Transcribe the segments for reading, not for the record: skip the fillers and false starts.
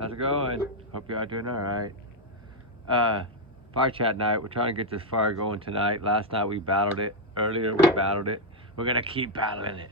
How's it going? Hope you are doing all right. Fire chat night. We're trying to get this fire going tonight. Last night we battled it. Earlier we battled it. We're gonna keep battling it.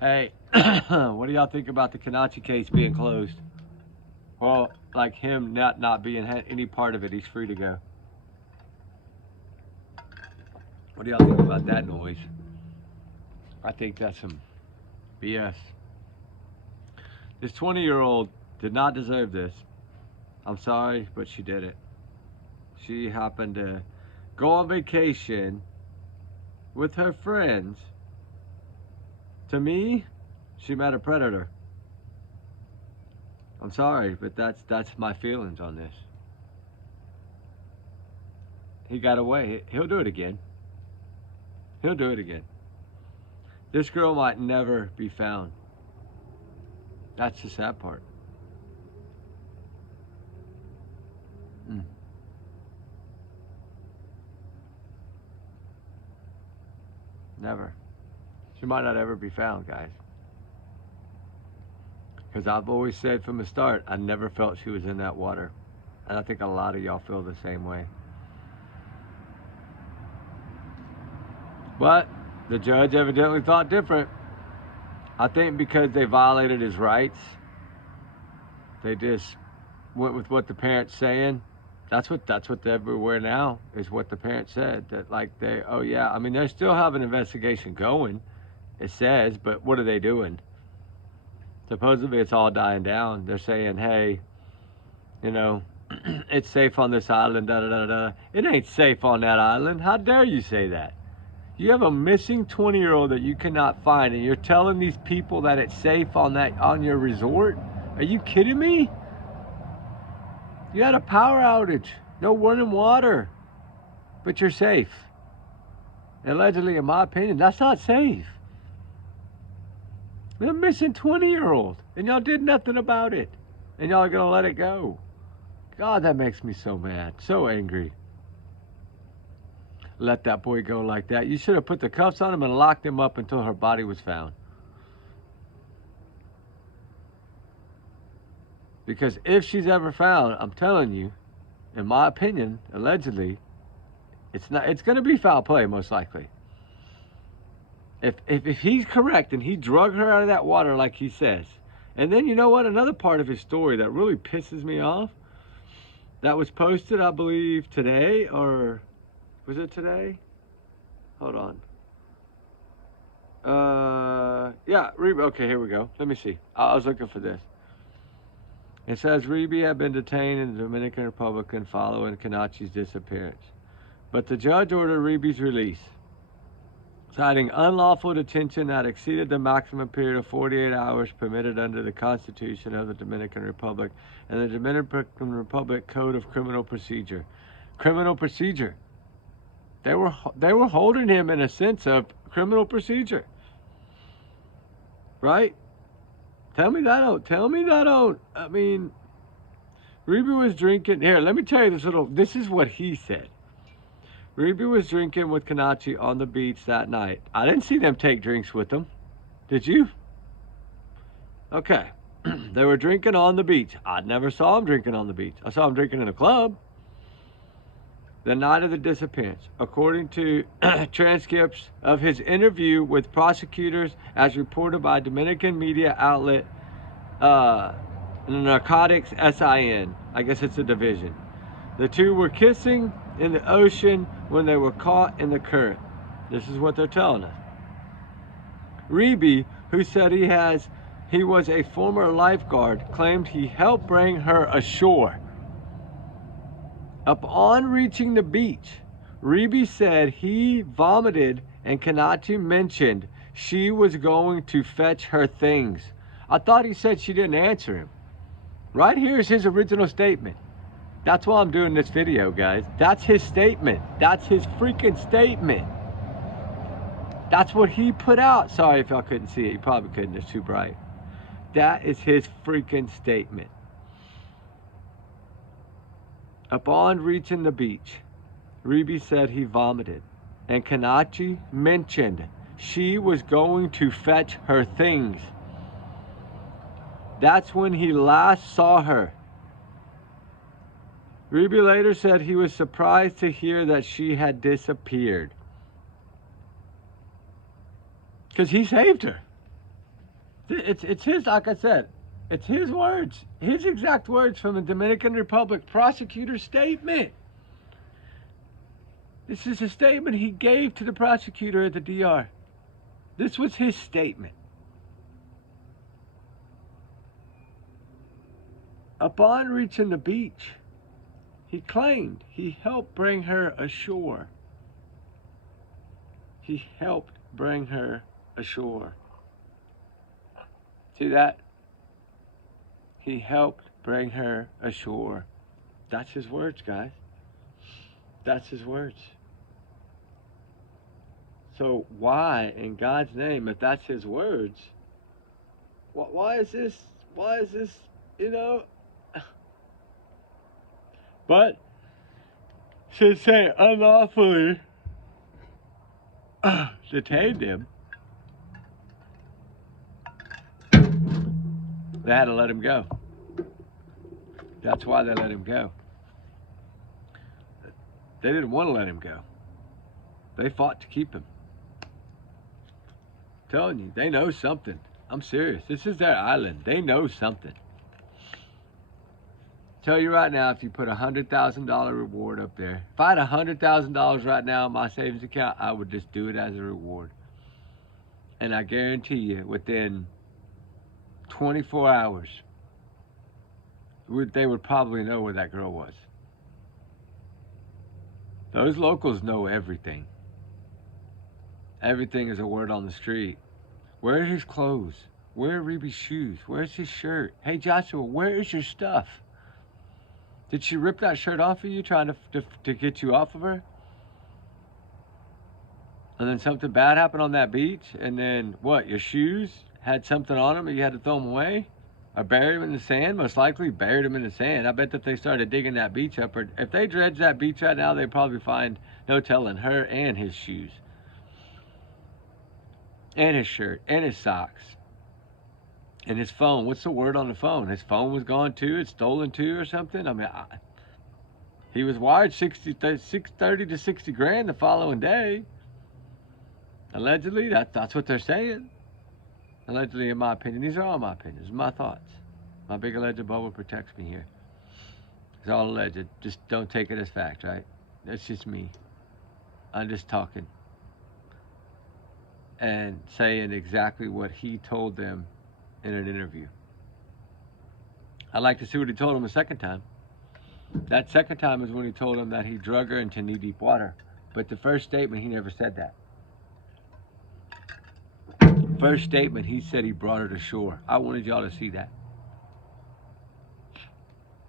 Hey, what do y'all think about the Konanki case being closed? Well, like him not being any part of it, he's free to go. What do y'all think about that noise? I think that's some BS. This 20-year-old did not deserve this. I'm sorry, but she did it. She happened to go on vacation with her friends. To me, she met a predator. I'm sorry, but that's my feelings on this. He got away. He'll do it again. He'll do it again. This girl might never be found. That's the sad part. Never. She might not ever be found, guys. Because I've always said from the start, I never felt she was in that water. And I think a lot of y'all feel the same way. But the judge evidently thought different. I think because they violated his rights, they just went with what the parents saying. That's what everywhere now is what the parents said. That like oh yeah, I mean, they still have an investigation going, it says, but what are they doing? Supposedly it's all dying down. They're saying, hey, you know, it's safe on this island, da da da da. It ain't safe on that island. How dare you say that? You have a missing 20-year-old that you cannot find, and you're telling these people that it's safe on your resort? Are you kidding me? You had a power outage, no running water, but you're safe. Allegedly, in my opinion, that's not safe. They're missing 20-year-old, and y'all did nothing about it, and y'all are gonna let it go. God, that makes me so mad, so angry. Let that boy go like that. You should have put the cuffs on him and locked him up until her body was found. Because if she's ever found, I'm telling you, in my opinion, allegedly, it's going to be foul play, most likely. If he's correct and he drug her out of that water like he says, and then you know what? Another part of his story that really pisses me off, that was posted, I believe, today, or was it today? Hold on. Yeah, okay, here we go. Let me see. I was looking for this. It says Reby had been detained in the Dominican Republic following Konanki's disappearance, but the judge ordered Reby's release, citing unlawful detention that exceeded the maximum period of 48 hours permitted under the Constitution of the Dominican Republic and the Dominican Republic Code of Criminal Procedure. Criminal procedure. They were holding him in a sense of criminal procedure, right? Tell me that don't. I mean, Reby was drinking. Here, let me tell you this is what he said. Reby was drinking with Konanki on the beach that night. I didn't see them take drinks with them. Did you? Okay. They were drinking on the beach. I never saw them drinking on the beach. I saw them drinking in a club. The night of the disappearance, according to transcripts of his interview with prosecutors as reported by Dominican media outlet Narcotics SIN. I guess it's a division. The two were kissing in the ocean when they were caught in the current. This is what they're telling us. Reby, who said he was a former lifeguard, claimed he helped bring her ashore. Upon reaching the beach, Reby said he vomited and Konanki mentioned she was going to fetch her things. I thought he said she didn't answer him. Right here is his original statement. That's why I'm doing this video, guys. That's his statement. That's his freaking statement. That's what he put out. Sorry if y'all couldn't see it. You probably couldn't. It's too bright. That is his freaking statement. Upon reaching the beach, Reby said he vomited, and Konanki mentioned she was going to fetch her things. That's when he last saw her, Reby later said he was surprised to hear that she had disappeared. Because he saved her. It's his, like I said, it's his words, his exact words from the Dominican Republic prosecutor's statement. This is a statement he gave to the prosecutor at the DR. This was his statement. Upon reaching the beach, he claimed he helped bring her ashore. He helped bring her ashore. See that? He helped bring her ashore. That's his words, guys. That's his words. So why, in God's name, if that's his words, why is this, you know? But, since they unlawfully detained him, they had to let him go. That's why they let him go. They didn't want to let him go. They fought to keep him. I'm telling you, they know something. I'm serious. This is their island. They know something. Tell you right now, if you put $100,000 reward up there, if I had $100,000 right now in my savings account, I would just do it as a reward. And I guarantee you, within 24 hours, they would probably know where that girl was. Those locals know everything. Everything is a word on the street. Where are his clothes? Where are Reby's shoes? Where's his shirt? Hey Joshua, where is your stuff? Did she rip that shirt off of you trying to get you off of her? And then something bad happened on that beach? And then what, your shoes had something on them and you had to throw them away? Or bury them in the sand? Most likely buried them in the sand. I bet that they started digging that beach up, or if they dredged that beach right now, they'd probably find, no telling, her and his shoes. And his shirt, and his socks. And his phone. What's the word on the phone? His phone was gone too? It's stolen too or something? I mean, he was wired 30 to 60 grand the following day. Allegedly, that's what they're saying. Allegedly, in my opinion. These are all my opinions, my thoughts. My big alleged bubble protects me here. It's all alleged. Just don't take it as fact, right? That's just me. I'm just talking. And saying exactly what he told them in an interview. I'd like to see what he told them the second time. That second time is when he told them that he drug her into knee-deep water. But the first statement, he never said that. First statement, he said he brought her to shore. I wanted y'all to see that.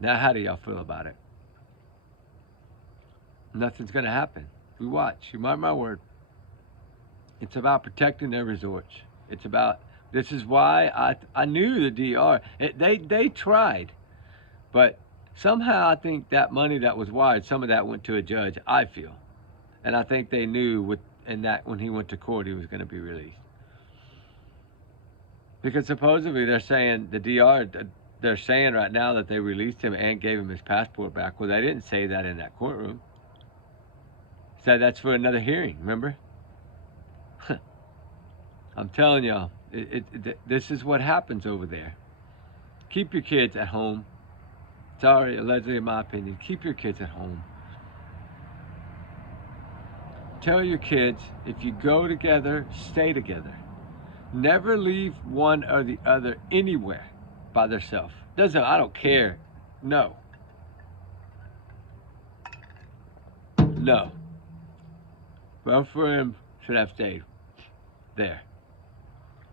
Now, how do y'all feel about it? Nothing's going to happen. We watch. You mark my word. It's about protecting their resorts. It's about, this is why I knew the DR. They tried. But somehow I think that money that was wired, some of that went to a judge, I feel. And I think they knew that when he went to court, he was going to be released. Because supposedly they're saying, the DR, they're saying right now that they released him and gave him his passport back. Well, they didn't say that in that courtroom. Said that's for another hearing, remember? I'm telling y'all, this is what happens over there. Keep your kids at home. Sorry, allegedly in my opinion, keep your kids at home. Tell your kids, if you go together, stay together. Never leave one or the other anywhere by themselves. I don't care. No. No. Both of them should have stayed there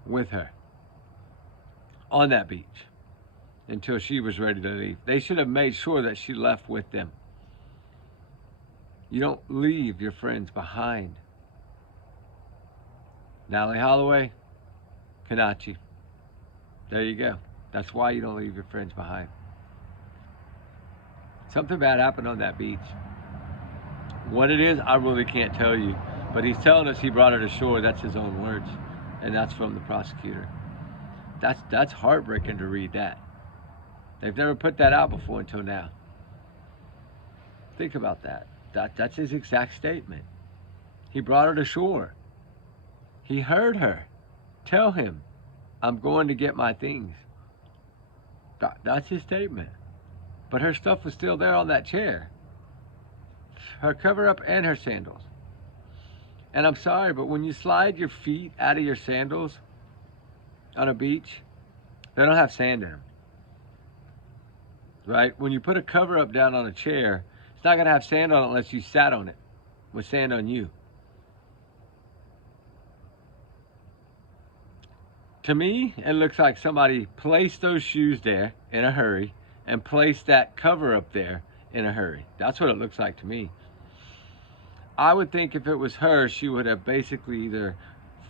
with her on that beach until she was ready to leave. They should have made sure that she left with them. You don't leave your friends behind. Natalie Holloway, Konanki. There you go. That's why you don't leave your friends behind. Something bad happened on that beach. What it is, I really can't tell you. But he's telling us he brought her to shore. That's his own words. And that's from the prosecutor. That's heartbreaking to read that. They've never put that out before until now. Think about that. That's his exact statement. He brought her to shore. He heard her tell him, I'm going to get my things. That's his statement. But her stuff was still there on that chair. Her cover up and her sandals. And I'm sorry, but when you slide your feet out of your sandals on a beach, they don't have sand in them. Right? When you put a cover up down on a chair, it's not going to have sand on it unless you sat on it with sand on you. To me, it looks like somebody placed those shoes there in a hurry and placed that cover up there in a hurry. That's what it looks like to me. I would think if it was her, she would have basically either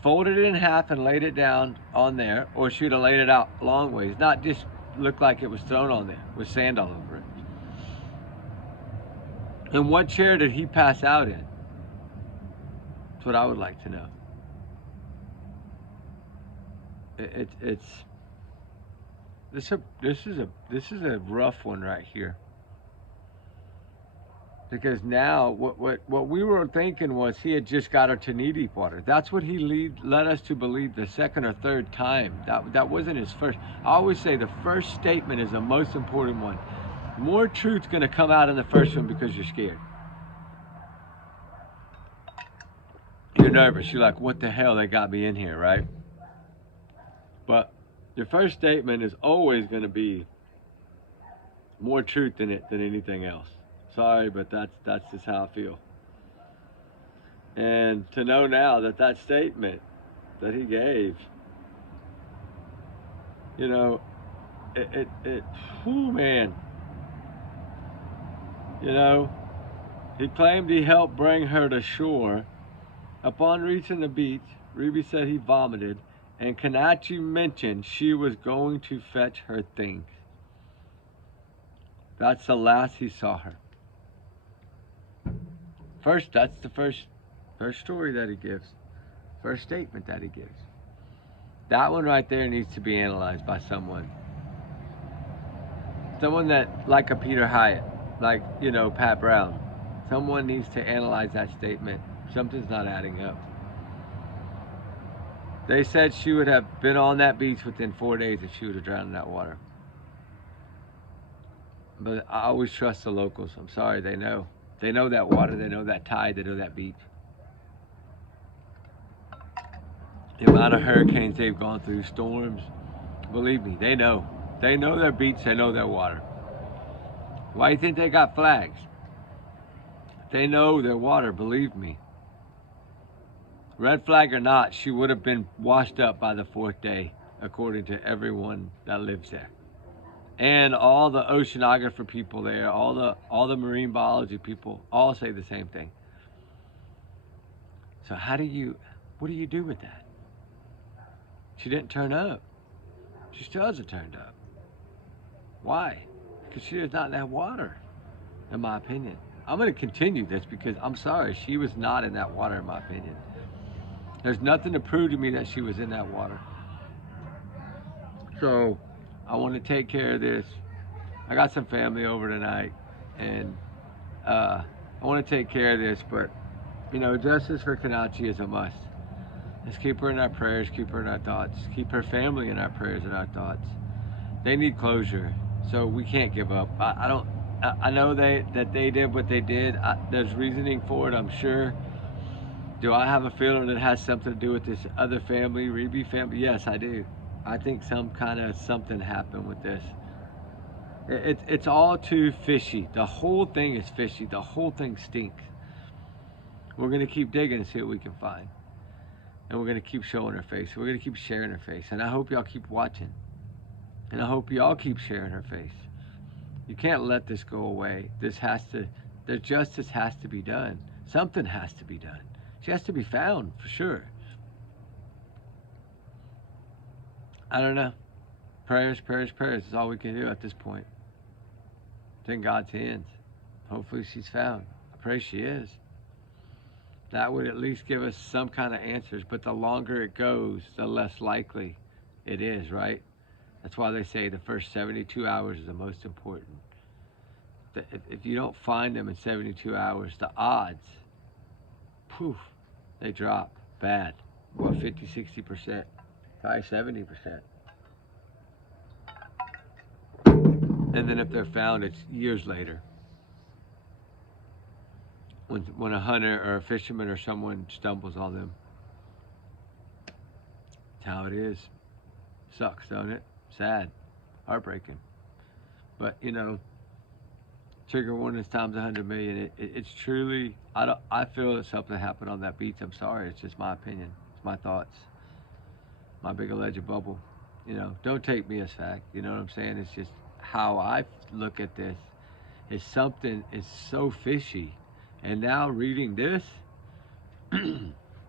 folded it in half and laid it down on there, or she would have laid it out long ways, not just look like it was thrown on there with sand all over it. And what chair did he pass out in? That's what I would like to know. This is a rough one right here. Because now what we were thinking was he had just got her to knee deep water. That's what he led us to believe the second or third time. That wasn't his first. I always say the first statement is the most important one. More truth's gonna come out in the first one because you're scared. You're nervous. You're like, what the hell, they got me in here, right? But your first statement is always gonna be more truth in it than anything else. Sorry, but that's just how I feel. And to know now that statement that he gave, you know, whew, man. You know, he claimed he helped bring her to shore. Upon reaching the beach, Ruby said he vomited, and Konanki mentioned she was going to fetch her things. That's the last he saw her. That's the first story that he gives. First statement that he gives. That one right there needs to be analyzed by someone. Someone that, like a Peter Hyatt, like, you know, Pat Brown. Someone needs to analyze that statement. Something's not adding up. They said she would have been on that beach within 4 days if she would have drowned in that water. But I always trust the locals. I'm sorry, they know. They know that water, they know that tide, they know that beach. The amount of hurricanes they've gone through, storms, believe me, they know. They know their beach, they know their water. Why do you think they got flags? They know their water, believe me. Red flag or not, she would have been washed up by the 4th day, according to everyone that lives there. And all the oceanographer people there, all the marine biology people, all say the same thing. So what do you do with that? She didn't turn up. She still hasn't turned up. Why? Because she is not in that water, in my opinion. I'm going to continue this because I'm sorry, she was not in that water, in my opinion. There's nothing to prove to me that she was in that water. So I want to take care of this. I got some family over tonight, and I want to take care of this, but, you know, justice for Konanki is a must. Let's keep her in our prayers, keep her in our thoughts, keep her family in our prayers and our thoughts. They need closure, so we can't give up. I know that they did what they did. There's reasoning for it, I'm sure. Do I have a feeling it has something to do with this other family, Ruby family? Yes, I do. I think some kind of something happened with this. It's all too fishy. The whole thing is fishy. The whole thing stinks. We're going to keep digging and see what we can find. And we're going to keep showing her face. We're going to keep sharing her face. And I hope y'all keep watching. And I hope y'all keep sharing her face. You can't let this go away. The justice has to be done. Something has to be done. She has to be found, for sure. I don't know. Prayers, prayers, prayers is all we can do at this point. It's in God's hands. Hopefully she's found. I pray she is. That would at least give us some kind of answers, but the longer it goes, the less likely it is, right? That's why they say the first 72 hours is the most important. If you don't find them in 72 hours, the odds, poof, they drop bad. What, 50, 60%, probably 70%. And then if they're found, it's years later. When a hunter or a fisherman or someone stumbles on them. That's how it is. Sucks, don't it? Sad. Heartbreaking. But, trigger warnings times 100 million. It's truly, I feel that something happened on that beach. I'm sorry. It's just my opinion. It's my thoughts. My big alleged bubble. Don't take me as fact. You know what I'm saying? It's just how I look at this. Is something is so fishy. And now reading this,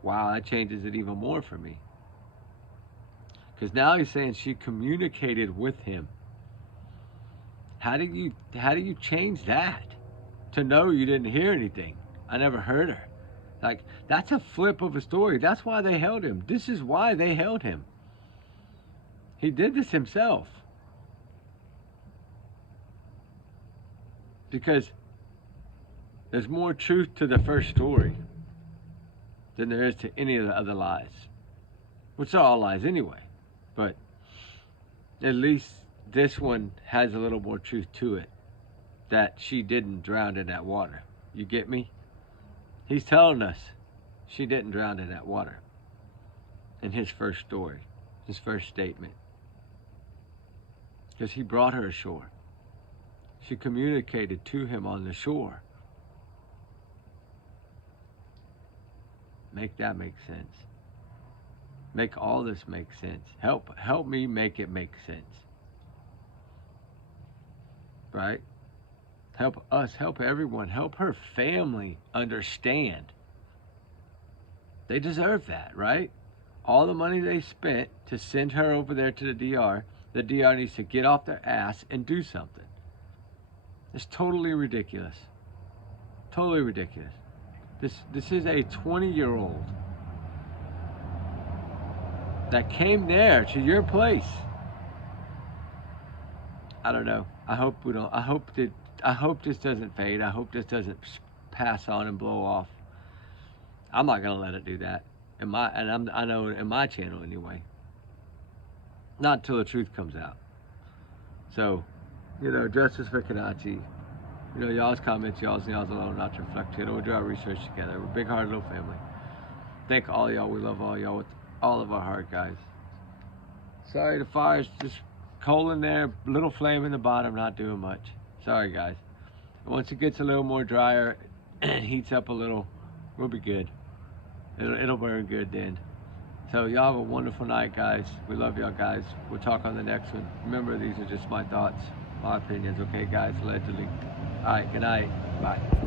wow, that changes it even more for me. Because now he's saying she communicated with him. How do you change that? To know you didn't hear anything. I never heard her. Like, that's a flip of a story. That's why they held him. This is why they held him. He did this himself. Because there's more truth to the first story than there is to any of the other lies. Which are all lies anyway. But at least this one has a little more truth to it. That she didn't drown in that water. You get me? He's telling us she didn't drown in that water. In his first story. His first statement. Because he brought her ashore. She communicated to him on the shore. Make that make sense. Make all this make sense. Help me make it make sense. Right? Help us, help everyone, help her family understand. They deserve that, right? All the money they spent to send her over there to the DR needs to get off their ass and do something. It's totally ridiculous. Totally ridiculous. This is a 20-year-old that came there to your place. I don't know. I hope this doesn't fade. I hope this doesn't pass on and blow off. I'm not gonna let it do that. I know in my channel anyway. Not until the truth comes out. So, justice for Konanki. Y'all's comments, y'all's alone, not to reflect it. We'll do our research together. We're a big-hearted little family. Thank all y'all. We love all y'all with all of our heart, guys. Sorry, the fire's just coal in there, little flame in the bottom, not doing much. Sorry, guys. Once it gets a little more drier and heats up a little, we'll be good. It'll burn good then. So y'all have a wonderful night, guys. We love y'all, guys. We'll talk on the next one. Remember, these are just my thoughts, my opinions, okay, guys, allegedly. All right, good night. Bye.